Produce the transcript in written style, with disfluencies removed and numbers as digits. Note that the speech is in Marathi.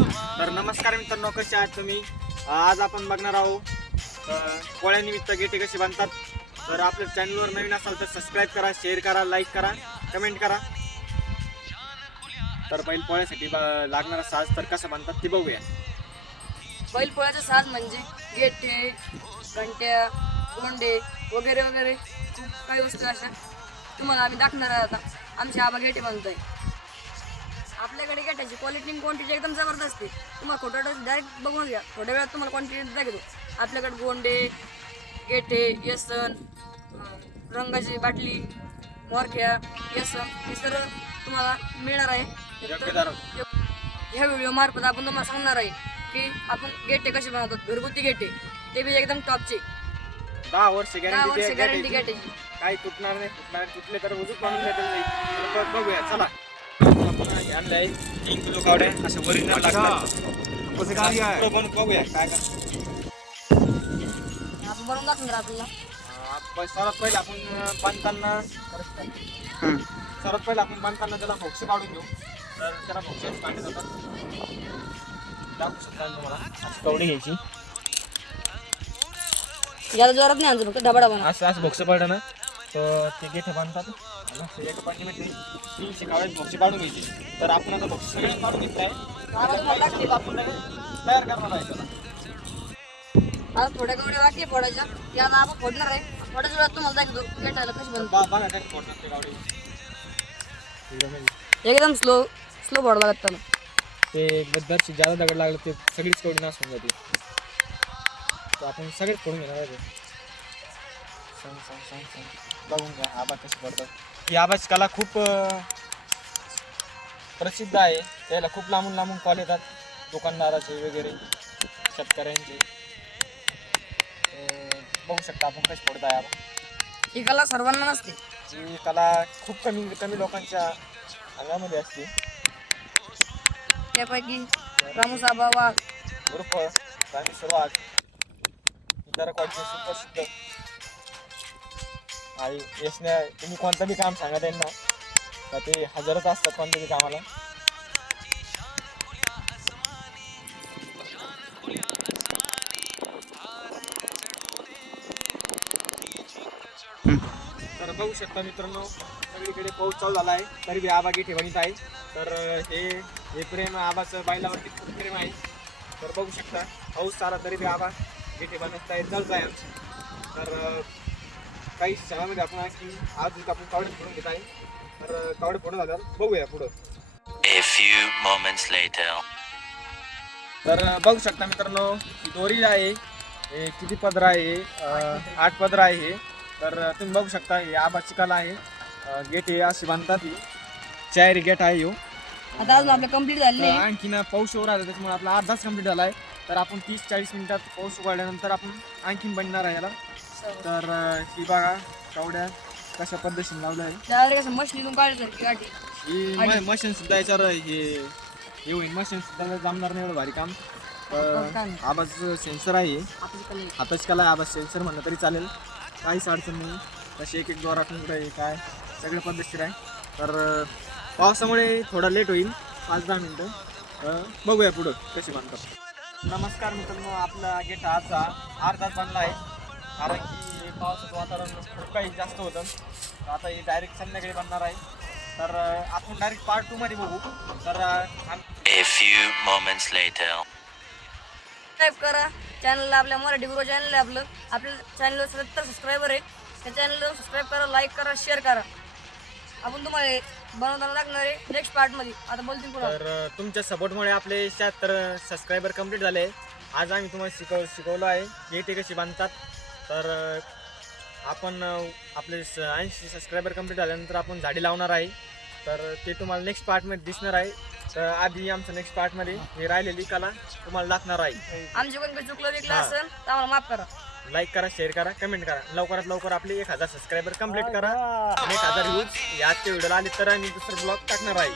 तर नमस्कार मित्रांनो, कसे आहात तुम्ही? आज आपण बघणार आहोत पोळ्यानिमित्त गेटे कसे बांधतात. तर आपल्या चॅनलवर नवीन असाल तर सबस्क्राईब करा, शेअर करा, लाईक करा, कमेंट करा. तर बैल पोळ्यासाठी लागणारा साज तर कसा बांधतात ते बघूया. बैल पोळ्याचा साज म्हणजे गेटे, घंट्या, गोंडे वगैरे वगैरे खूप काही वस्तू अशा तुम्हाला आम्ही दाखवणार आहोत. आता आमचे आबा गेटे बांधतोय. आपल्याकडे गेटाची क्वालिटी आणि क्वांटिटी एकदम जबरदस्त आहे. तुम्हाला खोटं डायरेक्ट बघून घ्या, थोड्या वेळात तुम्हाला क्वांटिटी दाखवतो. आपल्याकडे गोंडे, गेटे, येसन, रंगाची बाटली, मोरख्या, येसन हे सर्व तुम्हाला मिळणार आहे. ह्या व्हिडिओ मार्फत आपण तुम्हाला सांगणार आहे की आपण गेटे कसे बनवतात, घरगुती गेटे, ते बी एकदम टॉपचे. 10 वर्ष 10 वर्ष गॅरंटी गॅरंटी, गेटेची. काही तुटणार नाही. तुटले तर उजूक बांधून देतील. तर बघूया चला. आपण आणलंय 3 किलो कावड्या अशा ओरिजिनल लागतात. बघूया काय का. आपण बनवून दाखवणार आपल्याला. सर्वात पहिले आपण बांधताना त्याला फोक्स काढून घेऊ. तर त्याला फोक्स काढले जातात. दाखवू शकता तुम्हाला कवडी घ्यायची. याला जोरात नाही आणतो, फक्त डबडा बनव. असं फोक्स पडलं ना तर ते गेटे बांधतात. गेट पाठीमध्ये 300 कावड्याची फोक्स काढून घ्यायची. तर आपण आता फोक्स सगळे काढून घेतलाय. आपण तयार करणार आहे त्याला. आता थोड्या कवड्या बाकी आहे फोडायच्या, याला आपण फोडणार आहे. थोड्याच वेळात तुम्हाला दाखवतो गेटाला कशी बनवतो. बघा काय फोडतात ते कावडी. एकदम स्लो स्लो फोडावं लागतं त्याला. ते बद्दरची जादा दगड लागलं ते सगळीच कवडी नाश होऊन जाते. तर आपण सगळेच फोडून घेणार आहे. सांग बघून घ्या आबा कशी पडतात. ही आबाची कला खूप प्रसिद्ध आहे. त्याला खूप लांबून कॉल येतात, दुकानदाराचे वगैरे, शेतकऱ्यांचे. बघू शकता आपण कशी पडत आहे आबा. ही कला सर्वांना नसते. ही कला खूप कमी लोकांच्या अंगामध्ये असते. त्यापैकी रामूसाबा वाघ उर्फ रामेश्वर वाघ इतर कॉलेजचे सुप्रसिद्ध आणि यशने तुम्ही कोणतं बी काम सांगा त्यांना का ते हजरच असतात कोणत्या बी कामाला. तर बघू शकता मित्रांनो, सगळीकडे पाऊस चालू झाला आहे तरी बी आबा गेटे बनत आहे. तर हे प्रेम आबाचं बैलावरती खूप प्रेम आहे. तर बघू शकता पाऊस चाला तरी बी आबा गेटे बनत आहे, जळत आहे आमची. तर काही क्षणामध्ये आपण आणखी आज आपण कावडे फोडून घेत आहे. तर कावडे फोडून झाल्यावर बघूया पुढं. A few moments later. तर बघू शकता मित्रांनो, ही दोरी आहे, हे किती पदर आहे, 8 पदर आहे हे. तर तुम्ही बघू शकता हे आबाची कला आहे. गेट हे अशी बांधतात. ही 4 गेट आहे ह्यो. आता अजून आपलं कम्प्लीट झालेलं आहे. आणखीन पाऊस ओर आला त्याच्यामुळे आपला अर्धाच कम्प्लीट झाला आहे. तर आपण 30-40 मिनिटात पाऊस उघडल्यानंतर आपण आणखीन बनणार आहे याला. तर ही बघा कावड्या कशा पद्धतीने लावल्या आहे. डायरेक्ट असं मशीनीतून काढायचं गाठी. ही मशीन सुद्धा याच्यावर हे होईल. मशीन सुद्धा जमणार नाही एवढं भारी काम. आबाचं सेन्सर आहे, हाताची कला आहे. आबाज सेन्सर म्हणलं तरी चालेल, काहीच अडचण नाही. तशी एक दोरातून कुठं आहे काय सगळं पद्धतशीर आहे. तर पावसामुळे थोडा लेट होईल, 5-10 मिनटं. बघूया पुढं कशी बांधतात. नमस्कार मित्रांनो, आपला गेट आजचा अर्धाच बांधला आहे कारण की पावसाचं वातावरण खूप काही जास्त होतं. आता हे डायरेक्ट संध्याकाळी बांधणार आहे. तर आपण डायरेक्ट पार्ट 2 मध्ये बघू. तर A few moments later. Subscribe करा चॅनलला. आपल्या मराठी गुरु चॅनल आहे आपल्या चॅनलवर 70 सबस्क्रायबर आहे. त्या चॅनलला सबस्क्राईब करा, लाईक करा, शेअर करा. आपण तुम्हाला बनवताना लागणार आहे नेक्स्ट पार्टमध्ये. आता बोलतील पुढे. तर तुमच्या सपोर्टमुळे आपले 76 सबस्क्रायबर कंप्लीट झाले. आज आम्ही तुम्हाला शिकवलं आहे गेटे कशी बांधतात. तर आपण आपले 80 सबस्क्रायबर कंप्लीट झाल्यानंतर आपण झाडी लावणार आहे. तर ते तुम्हाला नेक्स्ट पार्टमध्ये दिसणार आहे. तर आधी आमचं नेक्स्ट पार्टमध्ये हे राहिलेली कला तुम्हाला दाखवणार आहे. आमचे कोण काही चुकलं विकलं असेल तर आम्हाला माफ करा. लाईक करा, शेअर करा, कमेंट करा. लवकरात लवकर आपले 1000 सबस्क्रायबर कंप्लीट करा. 1000 व्ह्यूज या आजच्या व्हिडिओला आले तर आम्ही दुसरं ब्लॉग टाकणार आहे.